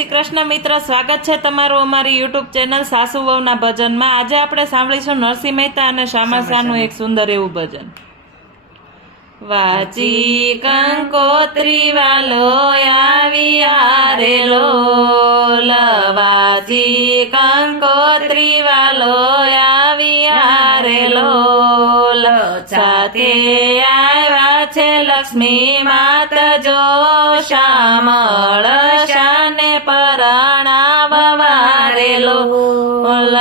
શ્રી કૃષ્ણ મિત્ર, સ્વાગત છે તમારું અમારી યુટ્યુબ ચેનલ સાસુ વહુના ભજનમાં। આજે આપણે સાંભળીશું નરસિંહ મહેતા અને શ્યામા શાહનું એક સુંદર એવું ભજન। વાચી કંકોત્રી વાલો આવ્યા રે લોલ, વાચી કંકોત્રી વાલો આવ્યા રે લોલ, સાથે આવ્યા છે લક્ષ્મી માત જો શ્યામળ શાને પરણાવવા રે લોલ,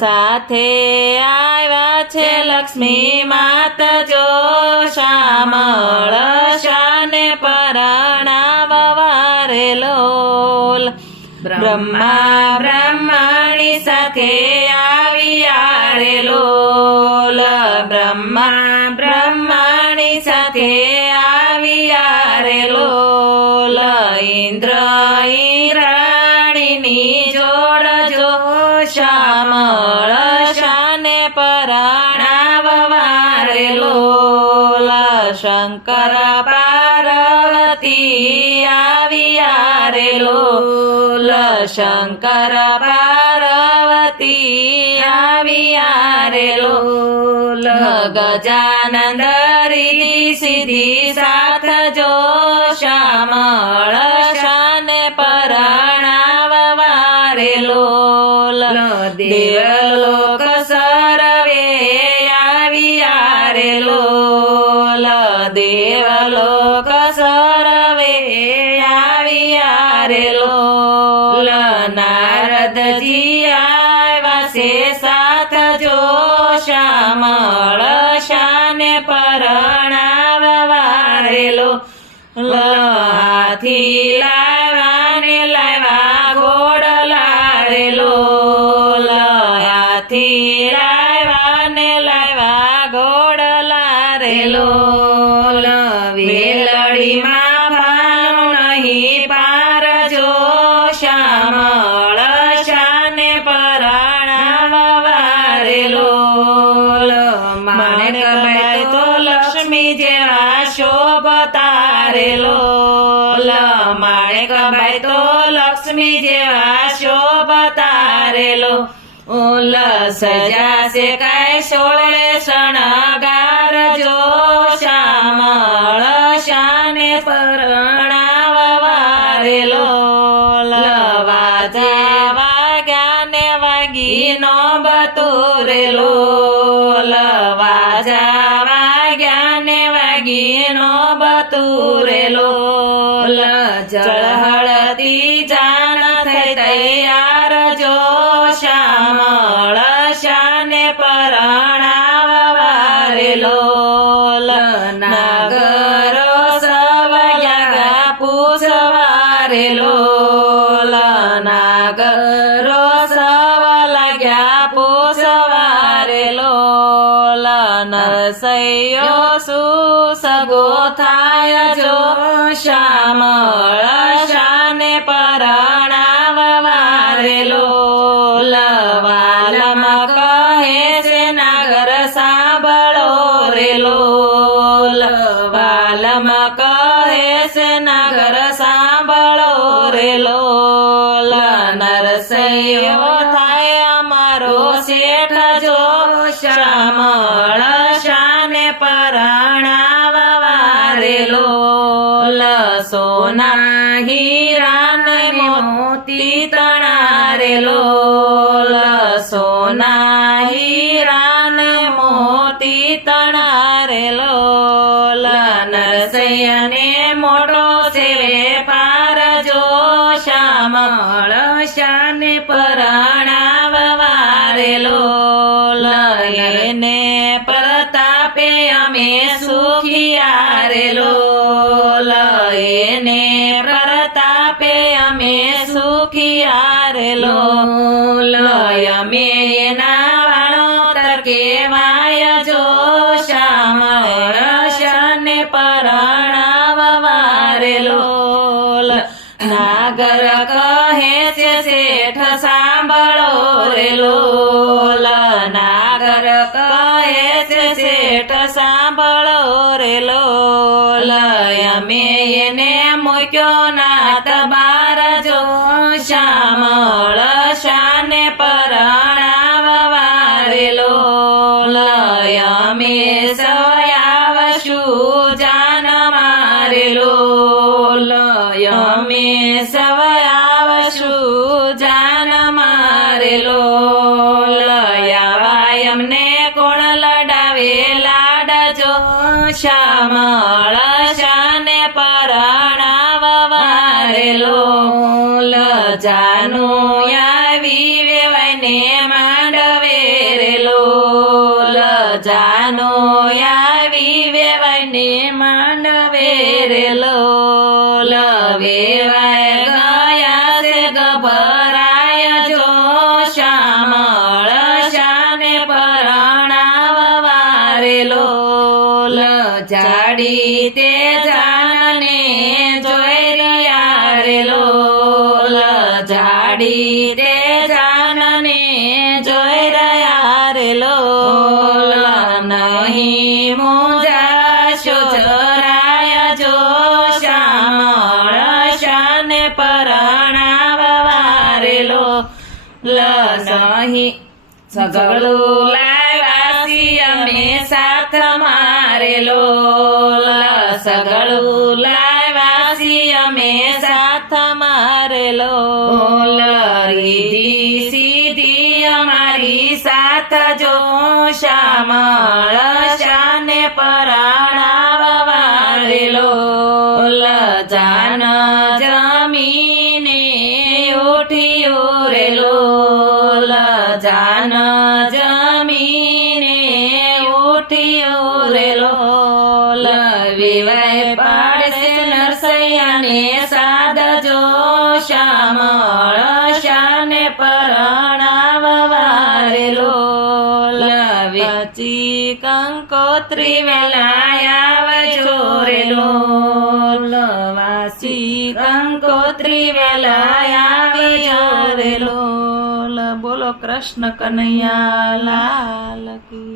સાથે આવ્યા છે લક્ષ્મી માત જો શ્યામળ શાને પરણાવવા રે લોલ। બ્રહ્મા બ્રહ્માણી સાથે આવ્યા રે લોલ, બ્રહ્મા બ્રહ્માણી સાથે આવ્યા રે લોલ, ઇન્દ્ર ઇન્દ્રાણીની જોડ જો શ્યામળ શાને પરણાવવા રે લોલ, શંકર પાર્વતી આવ્યા રે લોલ, શંકર પાર્વતી આવ્યા રે લોલ, ગજાનંદ રીતિ સીધી સાથ જો શ્યામળ શાને પરણાવવા રે લોલ, દેવલોક સર્વે આવ્યા રે લોલ, દેવલોક સર્વે આવ્યા રે લોલ, નારદજી આવ્યા છે સાથ જો શ્યામળ શાને પરણાવવા રે લોલ, હાથી લાવ્યા ને લાવ્યા ઘોડલા રે લોલ, હાથી લાવ્યા ને લાવ્યા ઘોડલા રે લોલ, વેલડીમાં પાનું નહીં પાર જો શ્યામળ શાને પરણાવવા રે લોલ, માણેકબાઈ તો લક્ષ્મી જેવા શોભતા રે લોલ, માણેકબાઈ તો લક્ષ્મી જેવા શોભતા રે લોલ, સજાશે કાય સોળે શણગાર જો શ્યામળ શાને પરણાવવા રે લોલ, વાજા વાગ્યા ને વાગી નો બતું રે લોલ, વાજા વાગ્યા ને વાગી નો બતું રે લોલ, જળહળતી જાણ થઈ તૈયાર જો શ્યામળ શાને પરણાવવા રે લોલ, નાગરો સવ ગયા પૂછવા રે લોલ, નાગરો સવ લાગ્યા પૂછવા રે લોલ, નરસૈયો સુસગો થાય જો શ્યામળ શાને પરણાવવા રે લોલ, વાલમ કહે છે નાગર સાંભળો રે લોલ, વાલમ કહે છે નાગર સાંભળો રે લોલ, નરસૈયો થાય અમારો શેઠ જો શ્યામળ શાને પરણાવવા રે લોલ, સોના હીરા ને મોતી તણા રે લોલ, સોના હીરા ને મોતી તણા રે લોલ, નરસૈયાને મોટો છે વેપાર જો શ્યામળ શાને પરણાવવા રે લોલ, એને પ્રતાપે અમે સુખિયા રે લોલ, એને પ્રતાપે અમે સુખિયા રે લોલ, અમે એના વાળો તરકેવાય જો શ્યામળ શાને પરણાવવા રે લોલ, નાગર કહે છે શેઠ સાંભળો રે લોલ, નાગર કહે છે શેઠ સાંભળો રે લોલ, અમે એને મૂક્યો નાથ બાર જો શ્યામળ શાને પરણાવવારેલો લય અમે સવયાવશું જાન મારેલો લય અમે સવયાવશું જાન મારેલો લયાવાય અમને કોણ લડાવે લાડજો શ્યામળ શાને પરણાવવારેલો લજાનું આવી વેવાઈને માંડવે રેલો લજાનું આવી વેવાઈને માંડવે રેલો લવેવાય ગયા છે ગભરાય જો શ્યામળ શાને પરણાવવારેલો લજાડી તે જાનને જોઈ રહ્યા રેલો લજાડી તે જાનને જોઈ રહ્યા રેલો નહીં મોજાશો જરાય જો શ્યામળ શાને પરણાવવારેલો નહીં સગળું લાવ્યાસી અમે સાથ મારેલો સગળું લાવ્યાસી અમે સાથ મારેલો રીધી સીધી અમારી સાથ જો શ્યામળ શાને પરણાવવારેલો જાન જમીને ઉઠ્યો રેલો જાન જમીને ઉઠ્યો રેલો વિવાય પાડશે નરસૈયાને સાધજો શ્યામળ શાને પરણાવવારેલો વાચી કંકોત્રી વેલાય આવજો રેલો વાસી કંકોત્રી વેલાય આવજો રેલો બોલો કૃષ્ણ કનૈયા લાલ કી